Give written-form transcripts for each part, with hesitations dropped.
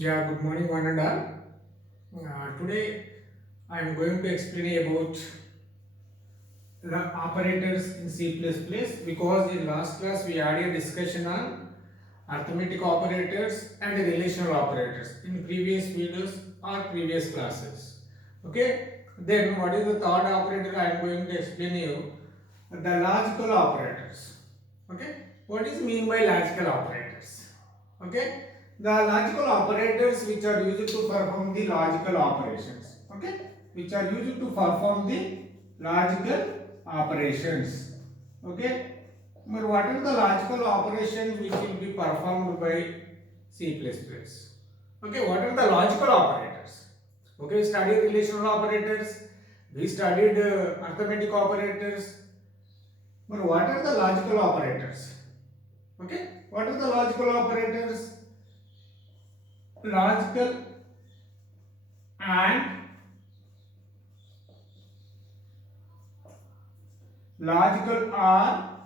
Yeah, good morning, one and all. Today I am going to explain about the operators in C++ because in last class we had a discussion on arithmetic operators and relational operators in previous videos or previous classes. Okay, then what is the third operator I am going to explain you? The logical operators. Okay, what is mean by logical operators? Okay, the logical operators which are used to perform the logical operations. Okay, which are used to perform the logical operations. Okay, but what are the logical operations which will be performed by C++? Okay, what are the logical operators? Okay, we studied relational operators, we studied arithmetic operators, but what are the logical operators? Okay, what are the logical operators? Logical and logical are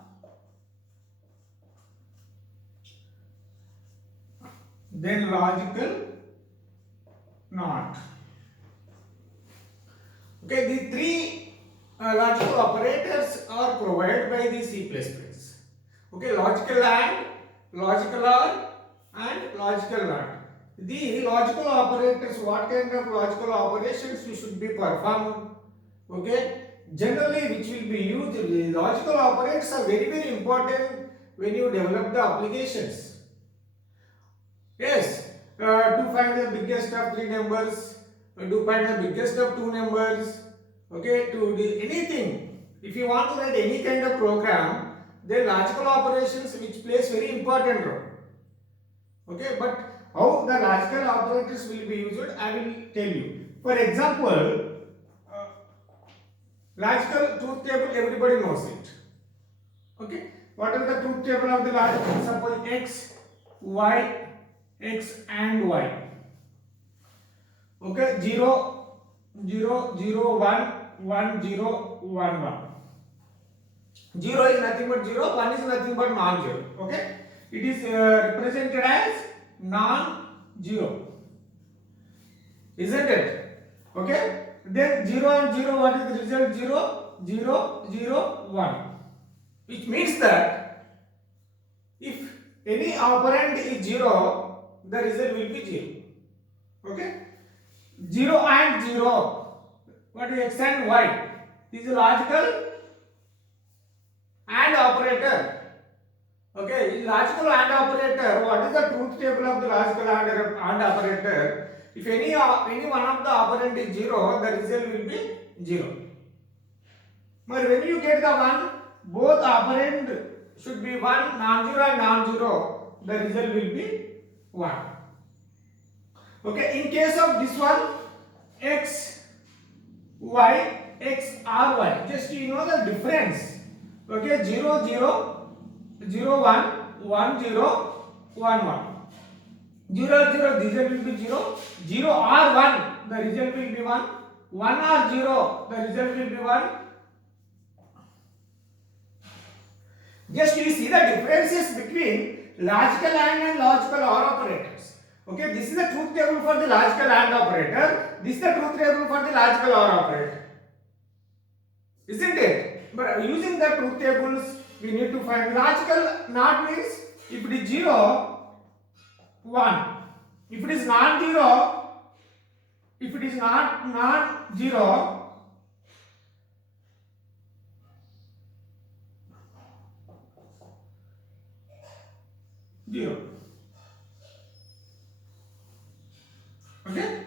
then logical not. Okay, the three logical operators are provided by the C++. Okay, logical and logical are and logical not. The logical operators, what kind of logical operations we should be performed? Okay, generally which will be used, the logical operators are very important when you develop the applications. Yes, to find the biggest of three numbers, to find the biggest of two numbers, okay, to do anything. If you want to write any kind of program, then logical operations which plays very important role. Okay, but how the logical operators will be used, I will tell you. For example, uh, logical truth table, everybody knows it. Okay, what are the truth table of the logical? Suppose x, y, x and y. Okay, 0, 0, 0, 1, 1, 0, 1, 1. 0 is nothing but 0, 1 is nothing but non-zero. Okay, it is represented as non-zero, isn't it? Okay, then 0 and 0, what is the result? 0, 0, 0, 1, which means that if any operand is 0, the result will be 0. Okay, 0 and 0, what is x and y? This is logical and operator. Okay, in logical and operator, what is the truth table of the logical and operator? If any one of the operand is 0, the result will be 0. But when you get the 1, both operand should be 1, non-zero and non-zero, the result will be 1. Okay, in case of this one, x, y, x or y, just you know the difference. Okay, 0, 0, 0, 1, 1, 0, 1, 1. 0, 0, the result will be 0. 0 or 1, the result will be 1. 1 or 0, the result will be 1. Just you see the differences between logical and logical OR operators. Okay, this is the truth table for the logical AND operator. This is the truth table for the logical OR operator. Isn't it? But using the truth tables, we need to find logical not means if it is 0, 1. If it is non-zero, if it is not non-zero, 0. Okay?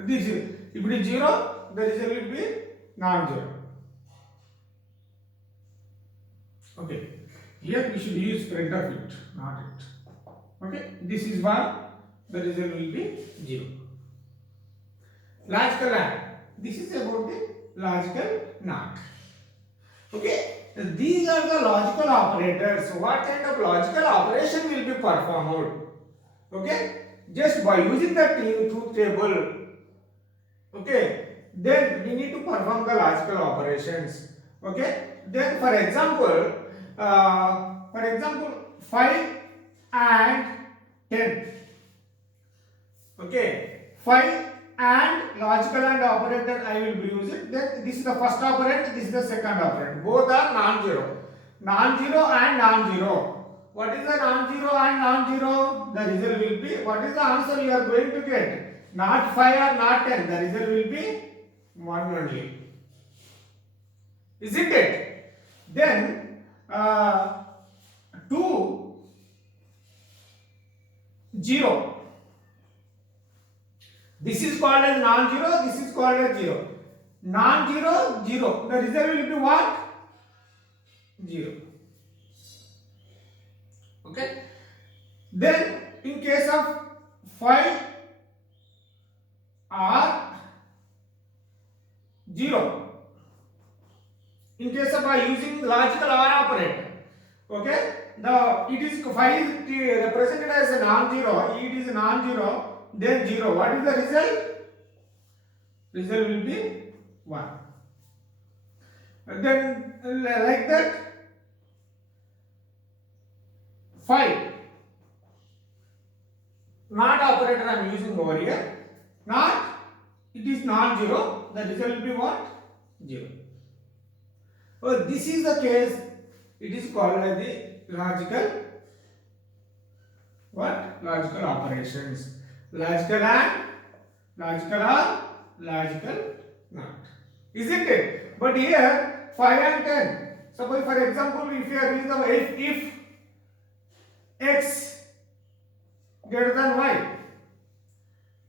This is, if it is 0, the result will be non-zero. Okay. Here we should use front of it, not it. Okay. This is 1, the result will be 0. Logical AND. This is about the logical NOT. Okay. These are the logical operators. What kind of logical operation will be performed? Okay. Just by using the truth table. Okay. Then we need to perform the logical operations. Okay. Then for example, 5 and 10. Okay, phi and logical and operator I will be using. Then this is the first operand, this is the second operand. Both are non-zero. Non-zero and non-zero. What is the non-zero and non-zero? The result will be, what is the answer you are going to get? Not 5 or not 10. The result will be 1 only. Isn't it? Then 2, 0. This is called as non-zero, this is called as 0. Non-zero, 0. The result will be what? 0. Okay. Then in case of 5 or 0, in case of using logical OR operator, okay, it is 5 is represented as a non-zero, it is non-zero, then 0. What is the result? Result will be 1. And then like that 5 not operator I am using over here, not, it is non-zero, the result will be what? 0. So this is the case, it is called as the logical, what? Logical operations. Logical and logical or logical not. Isn't it? But here 5 and 10. Suppose for example if you are using if x greater than y.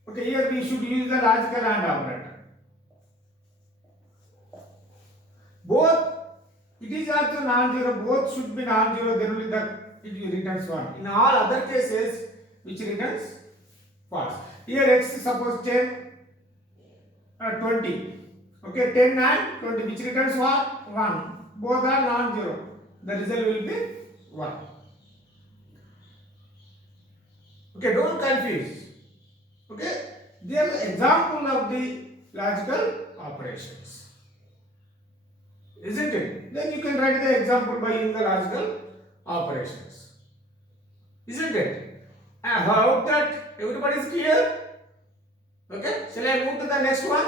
Okay, here we should use the logical AND operator. Both, it is also non-zero, both should be non-zero, then only it returns 1. In all other cases, which returns false. Here x suppose 10, 20. Okay, 10 and 20, which returns what? 1. Both are non-zero. The result will be 1. Okay, don't confuse. Okay, they are the example of the logical operations. Isn't it? Then you can write the example by using the logical operations. Isn't it? I hope that everybody is clear. Okay, shall I move to the next one?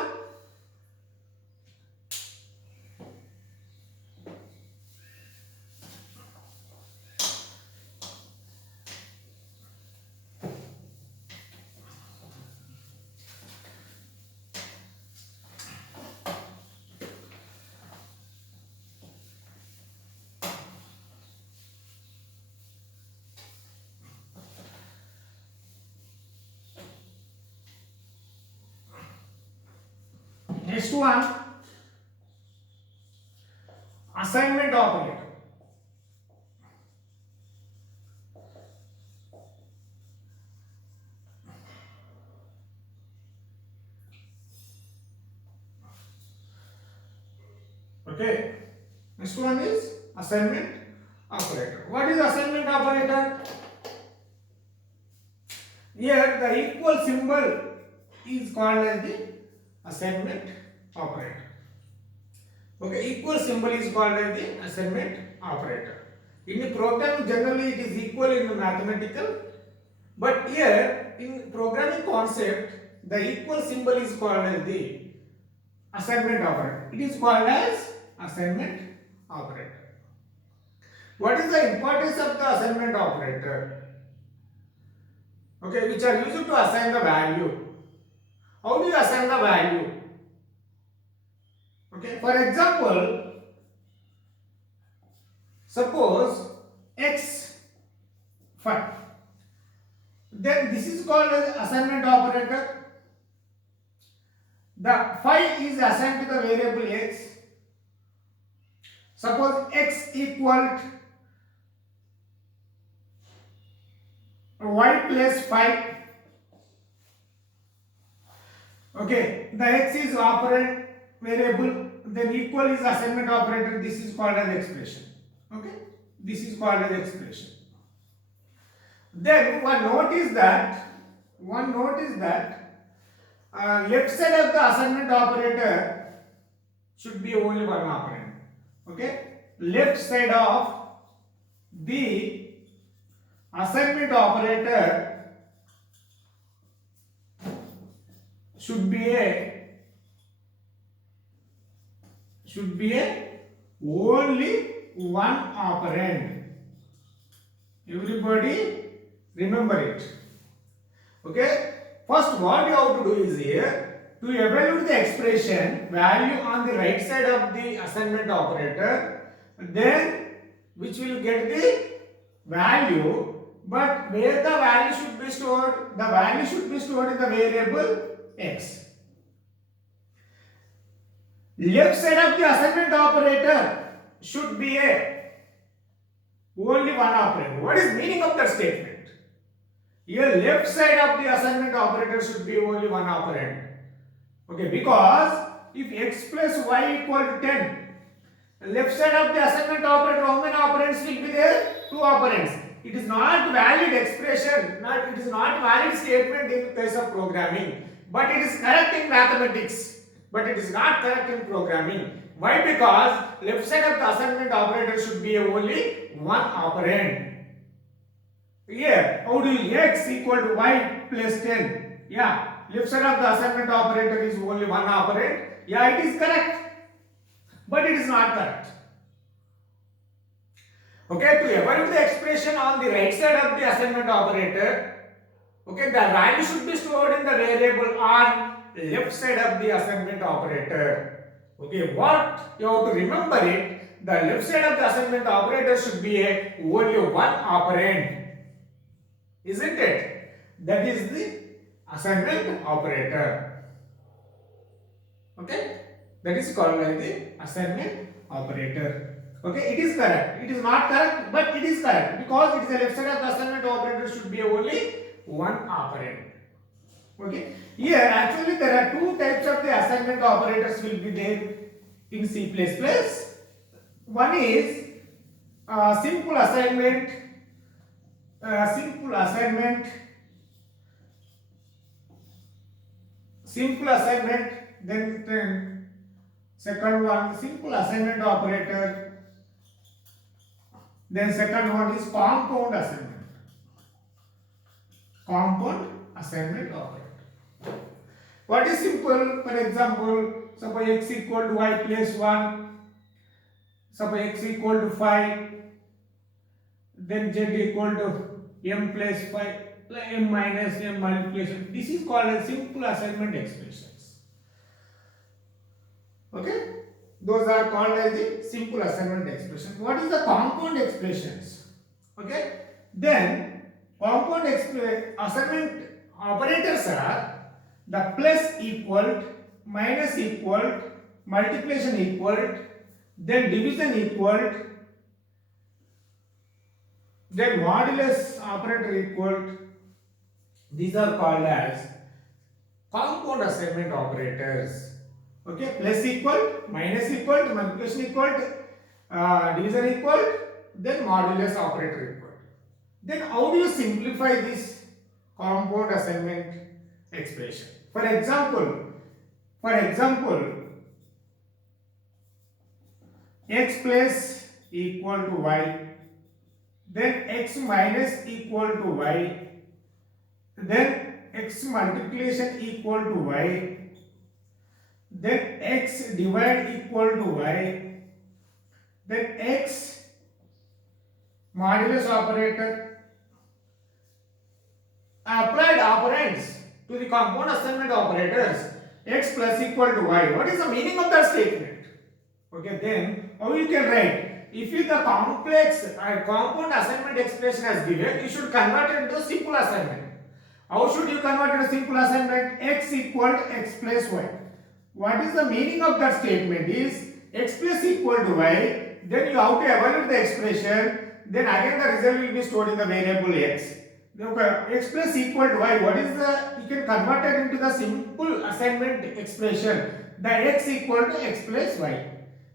Next one, assignment operator. Okay, next one is assignment operator. What is assignment operator? Here the equal symbol is called as the assignment operator. Okay, equal symbol is called as the assignment operator. In the program generally it is equal in the mathematical, but here in programming concept the equal symbol is called as the assignment operator. It is called as assignment operator. What is the importance of the assignment operator? Okay, which are used to assign the value. How do you assign the value? Okay, for example, suppose x 5. Then this is called as assignment operator. The 5 is assigned to the variable x. Suppose x equal y plus 5. Okay, the x is operand variable, then equal is assignment operator. This is called as expression. Okay, this is called as expression. Then one note is that left side of the assignment operator should be only one operand. Okay, left side of the assignment operator should be a only one operand. Everybody remember it. Okay. First, what you have to do is here to evaluate the expression value on the right side of the assignment operator, then which will get the value, but where the value should be stored? The value should be stored in the variable x. Left side of the assignment operator should be a only one operand. What is meaning of that statement? Here left side of the assignment operator should be only one operand. Okay, because if x plus y equal to 10, left side of the assignment operator, how many operands will be there? Two operands. It is not valid expression, it is not valid statement in case of programming, but it is correct in mathematics. But it is not correct in programming. Why? Because left side of the assignment operator should be only one operand. Here, how do you x equal to y plus 10? Yeah, left side of the assignment operator is only one operand. Yeah, it is correct, but it is not correct. Okay, to evaluate the expression on the right side of the assignment operator, okay, the value should be stored in the variable on left side of the assignment operator. Okay, what you have to remember it, the left side of the assignment operator should be a only one operand, isn't it? That is the assignment operator. Okay, that is called like the assignment operator. Okay, it is correct. It is not correct, but it is correct because it is a left side of the assignment operator should be only one operand. Okay, here actually there are two types of the assignment operators will be there in C++. One is simple assignment, then second one simple assignment operator, then second one is compound assignment operator. What is simple? For example, suppose x equal to y plus 1, suppose x equal to 5, then z equal to m plus 5, m minus m multiplication. This is called as simple assignment expressions. Okay, those are called as the simple assignment expression. What is the compound expressions? Okay, then compound assignment operators are the plus equal, minus equal, multiplication equal, then division equal, then modulus operator equal. These are called as compound assignment operators. Okay, plus equal, minus equal, multiplication equal, division equal, then modulus operator equal. Then how do you simplify this compound assignment expression? For example, x plus equal to y, then x minus equal to y, then x multiplication equal to y, then x divide equal to y, then x modulus operator, applied operands to the compound assignment operators, x plus equal to y. What is the meaning of that statement? Okay, then how you can write? If you the complex compound assignment expression as given, you should convert it into simple assignment. How should you convert it to simple assignment? X equal to x plus y. What is the meaning of that statement is x plus equal to y, then you have to evaluate the expression, then again the result will be stored in the variable x. Okay, x plus equal to y, what is the, you can convert it into the simple assignment expression, the x equal to x plus y,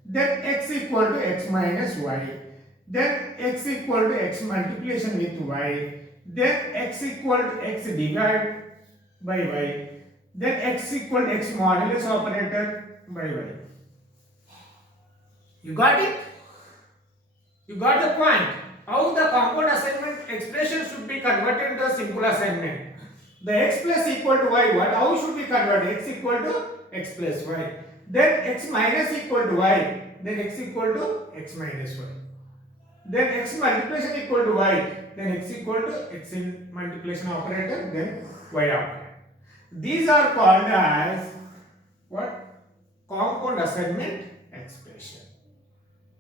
then x equal to x minus y, then x equal to x multiplication with y, then x equal to x divided by y, then x equal to x modulus operator by y. You got it? You got the point? How the compound assignment expression should be converted into a simple assignment. the x plus equal to y, what, how should we convert? X equal to x plus y, then x minus equal to y, then x equal to x minus y, then x multiplication equal to y, then x equal to x in multiplication operator, then y operator. These are called as what? Compound assignment expression.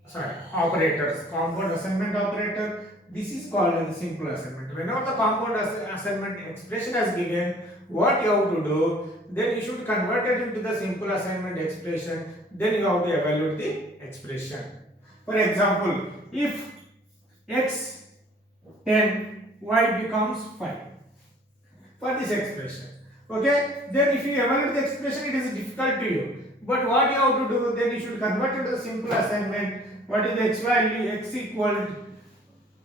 Sorry, operators. Compound assignment operator. This is called as the simple assignment. Whenever the compound assignment expression is given, what you have to do, then you should convert it into the simple assignment expression. Then you have to evaluate the expression. For example, if x 10, y becomes 5. For this expression, okay, then if you evaluate the expression, it is difficult to you. But what you have to do, then you should convert it to the simple assignment. What is the x value? X equal,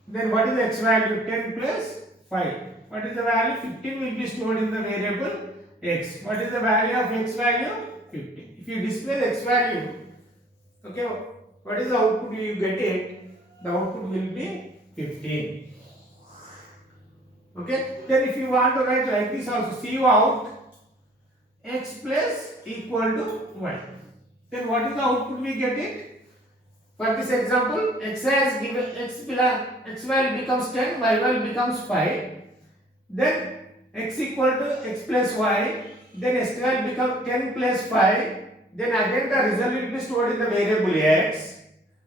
then what is the x value? 10 plus 5. What is the value? 15 will be stored in the variable x. What is the value of x value? 15. If you display the x value, okay, what is the output you get it? The output will be 15. Okay, then if you want to write like this also, see out x plus equal to y. Then what is the output we get it? For this example, x has given x value becomes 10, y value becomes 5. Then x equal to x plus y. Then x value becomes 10 plus 5. Then again the result will be stored in the variable x.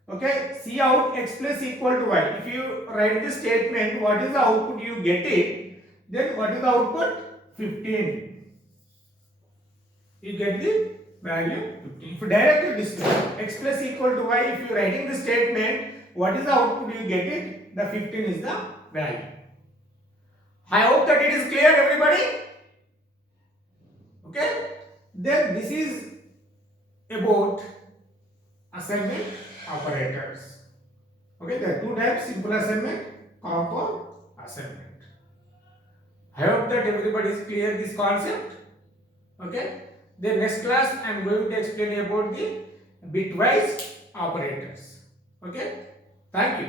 Okay, see out x plus equal to y. If you write this statement, what is the output you get it? Then what is the output? 15. You get the value 15. If you directly display x plus equal to y, if you writing the statement, what is the output you get it? The 15 is the value. I hope that it is clear, everybody. Okay. Then this is about assignment operators. Okay, there are two types: simple assignment, compound assignment. I hope that everybody is clear this concept. Okay. The next class I am going to explain about the bitwise operators. Okay. Thank you.